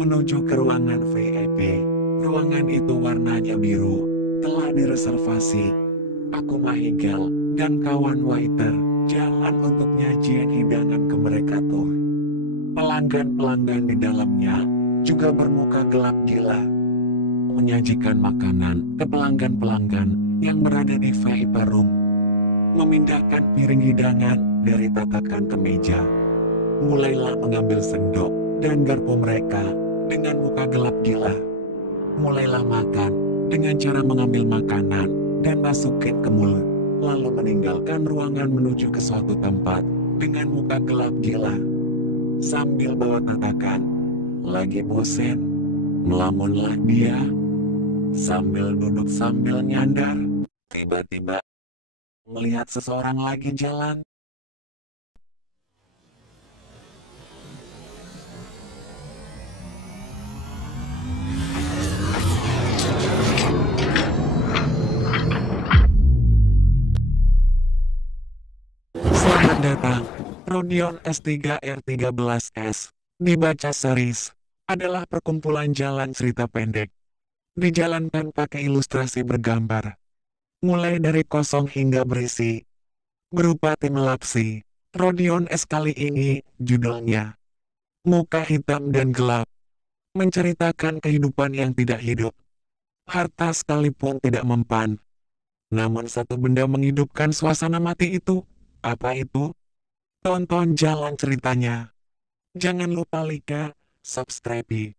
menuju ke ruangan VIP. Ruangan itu warnanya biru, telah direservasi. Aku Mahigel dan kawan waiter jalan untuk nyajian hidangan ke mereka tuh. Pelanggan-pelanggan di dalamnya juga bermuka gelap gila, menyajikan makanan ke pelanggan-pelanggan yang berada di VIP room, memindahkan piring hidangan dari tatakan ke meja. Mulailah mengambil sendok dan garpu mereka dengan muka gelap gila. Mulailah makan dengan cara mengambil makanan dan masukin ke mulut, lalu meninggalkan ruangan menuju ke suatu tempat dengan muka gelap gila. Sambil bawa tatakan, lagi bosen, melamunlah dia. Sambil duduk sambil nyandar, tiba-tiba melihat seseorang lagi jalan. Selamat datang, Rodion S3R13S. Dibaca series adalah perkumpulan jalan cerita pendek. Dijalankan pakai ilustrasi bergambar. Mulai dari kosong hingga berisi. Berupa tim lapsi. Rodion S kali ini judulnya Muka Hitam dan Gelap. Menceritakan kehidupan yang tidak hidup. Harta sekalipun tidak mempan. Namun satu benda menghidupkan suasana mati itu. Apa itu? Tonton jalan ceritanya. Jangan lupa like, subscribe,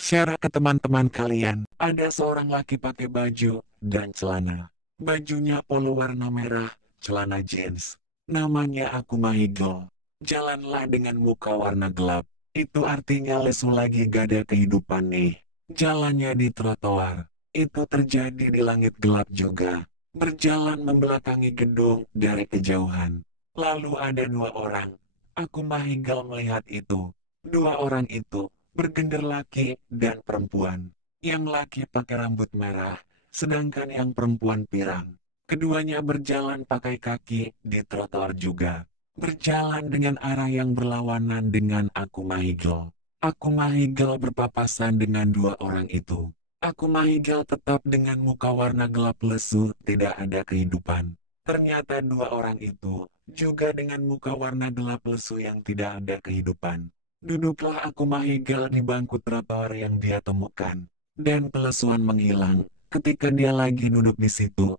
share ke teman-teman kalian. Ada seorang laki pakai baju dan celana. Bajunya polo warna merah, celana jeans. Namanya Aku Mahigel. Jalanlah dengan muka warna gelap. Itu artinya lesu lagi gak ada kehidupan nih. Jalannya di trotoar. Itu terjadi di langit gelap juga. Berjalan membelakangi gedung dari kejauhan. Lalu ada dua orang. Aku Mahigel melihat itu. Dua orang itu bergender laki dan perempuan. Yang laki pakai rambut merah, sedangkan yang perempuan pirang. Keduanya berjalan pakai kaki di trotoar juga. Berjalan dengan arah yang berlawanan dengan Aku Mahigel. Aku Mahigel berpapasan dengan dua orang itu. Aku Mahigel tetap dengan muka warna gelap lesu, tidak ada kehidupan. Ternyata dua orang itu juga dengan muka warna gelap lesu yang tidak ada kehidupan. Duduklah Aku Mahigel di bangku trotoar yang dia temukan. Dan kelesuan menghilang ketika dia lagi duduk di situ.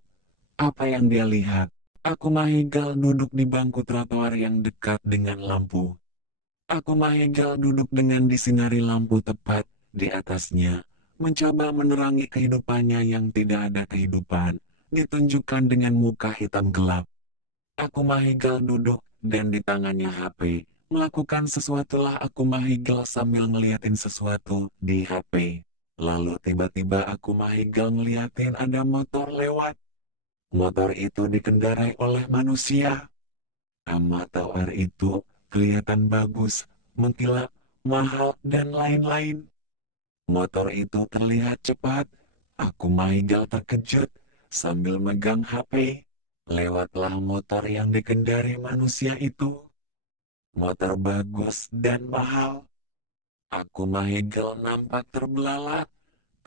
Apa yang dia lihat? Aku Mahigel duduk di bangku trotoar yang dekat dengan lampu. Aku Mahigel duduk dengan disinari lampu tepat di atasnya. Mencoba menerangi kehidupannya yang tidak ada kehidupan. Ditunjukkan dengan muka hitam gelap. Aku Mahigel duduk dan di tangannya HP. Melakukan sesuatulah Aku Mahigel sambil ngeliatin sesuatu di HP. Lalu tiba-tiba Aku Mahigel ngeliatin ada motor lewat. Motor itu dikendarai oleh manusia. Motor itu kelihatan bagus, mengkilap, mahal, dan lain-lain. Motor itu terlihat cepat. Aku Mahigel terkejut sambil megang HP. Lewatlah motor yang dikendari manusia itu. Motor bagus dan mahal. Aku Mahigel nampak terbelalak.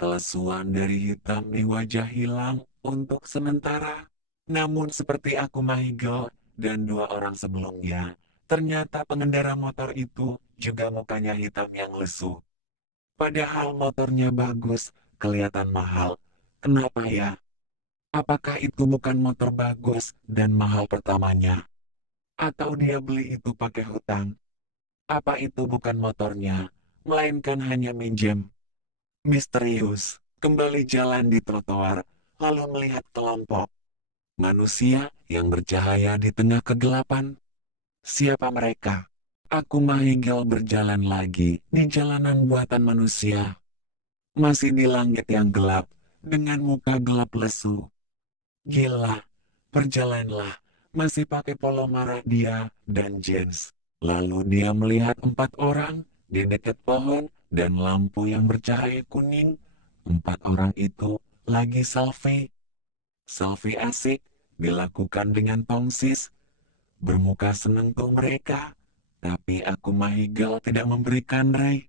Kelesuan dari hitam di wajah hilang untuk sementara. Namun seperti Aku Mahigel dan dua orang sebelumnya, ternyata pengendara motor itu juga mukanya hitam yang lesu. Padahal motornya bagus, kelihatan mahal. Kenapa ya? Apakah itu bukan motor bagus dan mahal pertamanya? Atau dia beli itu pakai hutang? Apa itu bukan motornya, melainkan hanya minjem? Misterius, kembali jalan di trotoar, lalu melihat kelompok manusia yang bercahaya di tengah kegelapan. Siapa mereka? Aku Mahigel berjalan lagi di jalanan buatan manusia. Masih di langit yang gelap, dengan muka gelap lesu. Gila, berjalanlah, masih pakai polo marah dia dan jeans. Lalu dia melihat empat orang di dekat pohon dan lampu yang bercahaya kuning. Empat orang itu lagi selfie. Selfie asik, dilakukan dengan tongsis. Bermuka seneng tuh mereka. Tapi Aku Mahigel tidak memberikan ray.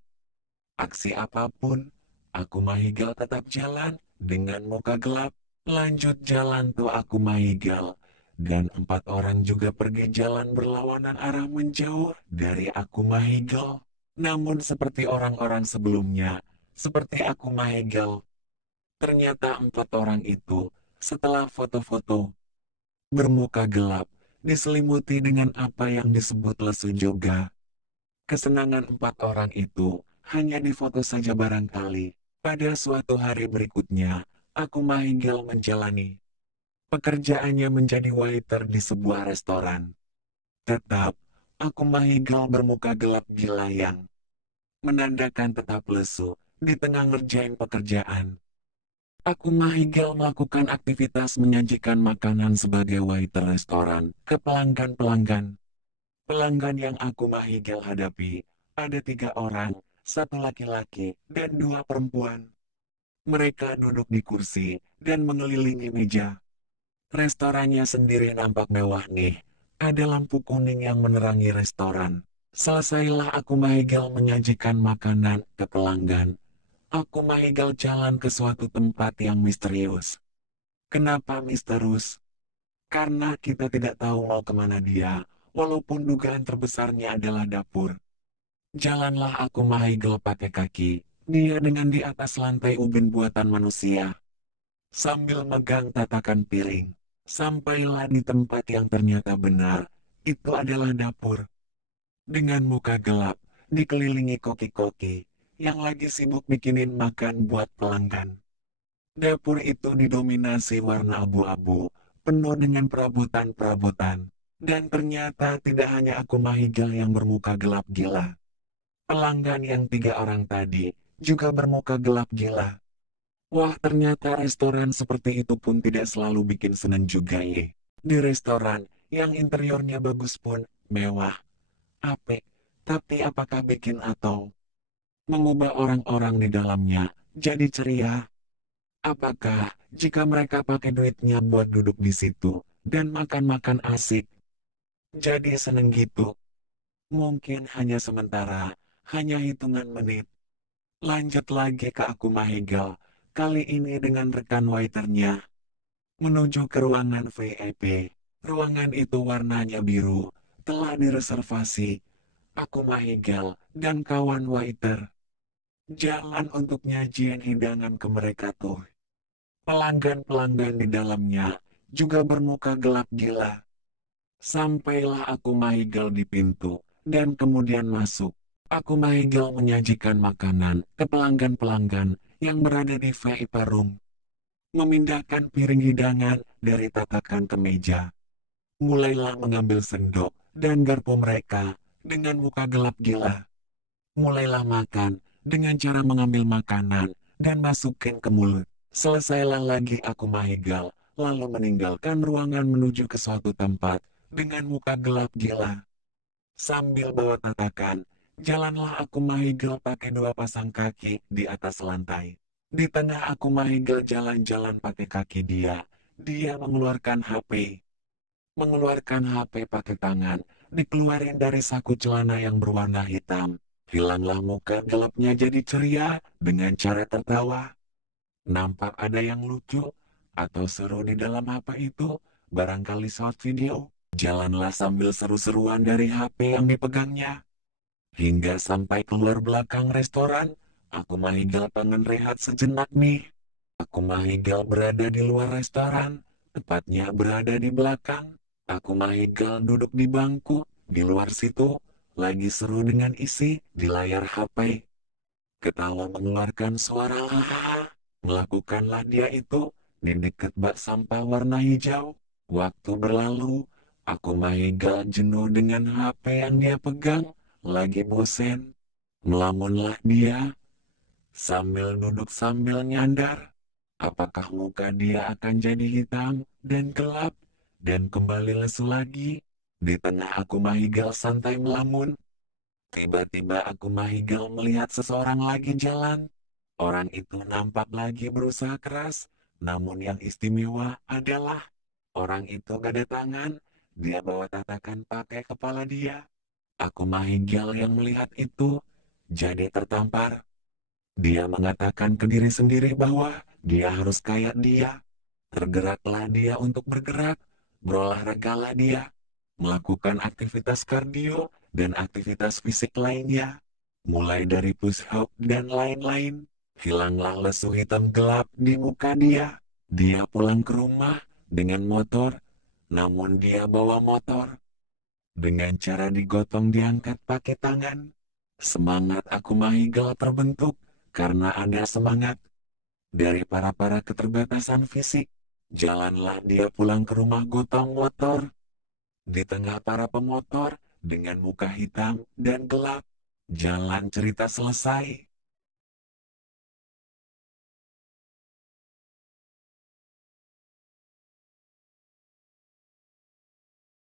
Aksi apapun, aku Mahigel tetap jalan dengan muka gelap. Lanjut jalan tuh aku Mahigel. Dan 4 orang juga pergi jalan berlawanan arah menjauh dari aku Mahigel. Namun seperti orang-orang sebelumnya, seperti aku Mahigel, ternyata 4 orang itu, setelah foto-foto, bermuka gelap, diselimuti dengan apa yang disebut lesu yoga. Kesenangan 4 orang itu hanya difoto saja barangkali. Pada suatu hari berikutnya, aku Mahigel menjalani pekerjaannya menjadi waiter di sebuah restoran. Tetap, aku Mahigel bermuka gelap gila yang menandakan tetap lesu di tengah ngerjain pekerjaan. Aku Mahigel melakukan aktivitas menyajikan makanan sebagai waiter restoran ke pelanggan-pelanggan. Pelanggan yang aku Mahigel hadapi, ada 3 orang, satu laki-laki dan 2 perempuan. Mereka duduk di kursi dan mengelilingi meja. Restorannya sendiri nampak mewah nih. Ada lampu kuning yang menerangi restoran. Selesailah aku Mahigel menyajikan makanan ke pelanggan. Aku Mahigel jalan ke suatu tempat yang misterius. Kenapa misterius? Karena kita tidak tahu mau kemana dia, walaupun dugaan terbesarnya adalah dapur. Jalanlah aku Mahigel pakai kaki, dia dengan di atas lantai ubin buatan manusia. Sambil megang tatakan piring, sampailah di tempat yang ternyata benar, itu adalah dapur. Dengan muka gelap, dikelilingi koki-koki, yang lagi sibuk bikinin makan buat pelanggan. Dapur itu didominasi warna abu-abu, penuh dengan perabotan-perabotan. Dan ternyata tidak hanya aku Mahigel yang bermuka gelap gila. Pelanggan yang 3 orang tadi juga bermuka gelap gila. Wah, ternyata restoran seperti itu pun tidak selalu bikin senang juga ye. Di restoran yang interiornya bagus pun mewah, apik, tapi apakah bikin atau mengubah orang-orang di dalamnya jadi ceria? Apakah jika mereka pakai duitnya buat duduk di situ dan makan-makan asik, jadi seneng gitu? Mungkin hanya sementara, hanya hitungan menit. Lanjut lagi ke aku Mahigel, kali ini dengan rekan waiternya, menuju ke ruangan VIP. Ruangan itu warnanya biru, telah direservasi. Aku Mahigel dan kawan waiter jalan untuk nyajian hidangan ke mereka tuh. Pelanggan-pelanggan di dalamnya juga bermuka gelap gila. Sampailah aku Mahigel di pintu, dan kemudian masuk. Aku Mahigel menyajikan makanan ke pelanggan-pelanggan yang berada di VIP room. Memindahkan piring hidangan dari tatakan ke meja. Mulailah mengambil sendok dan garpu mereka dengan muka gelap gila. Mulailah makan dengan cara mengambil makanan dan masukin ke mulut. Selesailah lagi aku Mahigel, lalu meninggalkan ruangan menuju ke suatu tempat dengan muka gelap gila. Sambil bawa tatakan, jalanlah aku Mahigel pakai 2 pasang kaki di atas lantai. Di tengah aku Mahigel jalan-jalan pakai kaki dia mengeluarkan HP. Mengeluarkan HP pakai tangan, dikeluarin dari saku celana yang berwarna hitam. Hilanglah muka gelapnya jadi ceria dengan cara tertawa. Nampak ada yang lucu atau seru di dalam HP itu, barangkali short video. Jalanlah sambil seru-seruan dari HP yang dipegangnya. Hingga sampai keluar belakang restoran, aku Mahigel pengen rehat sejenak nih. Aku Mahigel berada di luar restoran, tepatnya berada di belakang. Aku Mahigel duduk di bangku, di luar situ, lagi seru dengan isi di layar HP. Ketawa mengeluarkan suara hahaha. Melakukanlah dia itu di dekat bak sampah warna hijau. Waktu berlalu, aku Mahigel jenuh dengan HP yang dia pegang, lagi bosen. Melamunlah dia, sambil duduk sambil nyandar. Apakah muka dia akan jadi hitam dan gelap dan kembali lesu lagi? Di tengah aku Mahigel santai melamun, tiba-tiba aku Mahigel melihat seseorang lagi jalan. Orang itu nampak lagi berusaha keras, namun yang istimewa adalah orang itu gak ada tangan, dia bawa tatakan pakai kepala dia. Aku Mahigel yang melihat itu, jadi tertampar. Dia mengatakan ke diri sendiri bahwa dia harus kayak dia. Tergeraklah dia untuk bergerak, berolahragalah dia, melakukan aktivitas kardio dan aktivitas fisik lainnya. Mulai dari push up dan lain-lain, hilanglah lesu hitam gelap di muka dia. Dia pulang ke rumah dengan motor, namun dia bawa motor. Dengan cara digotong diangkat pakai tangan. Semangat aku Mahigel terbentuk karena ada semangat dari para keterbatasan fisik. Jalanlah dia pulang ke rumah gotong motor. Di tengah para pemotor dengan muka hitam dan gelap. Jalan cerita selesai.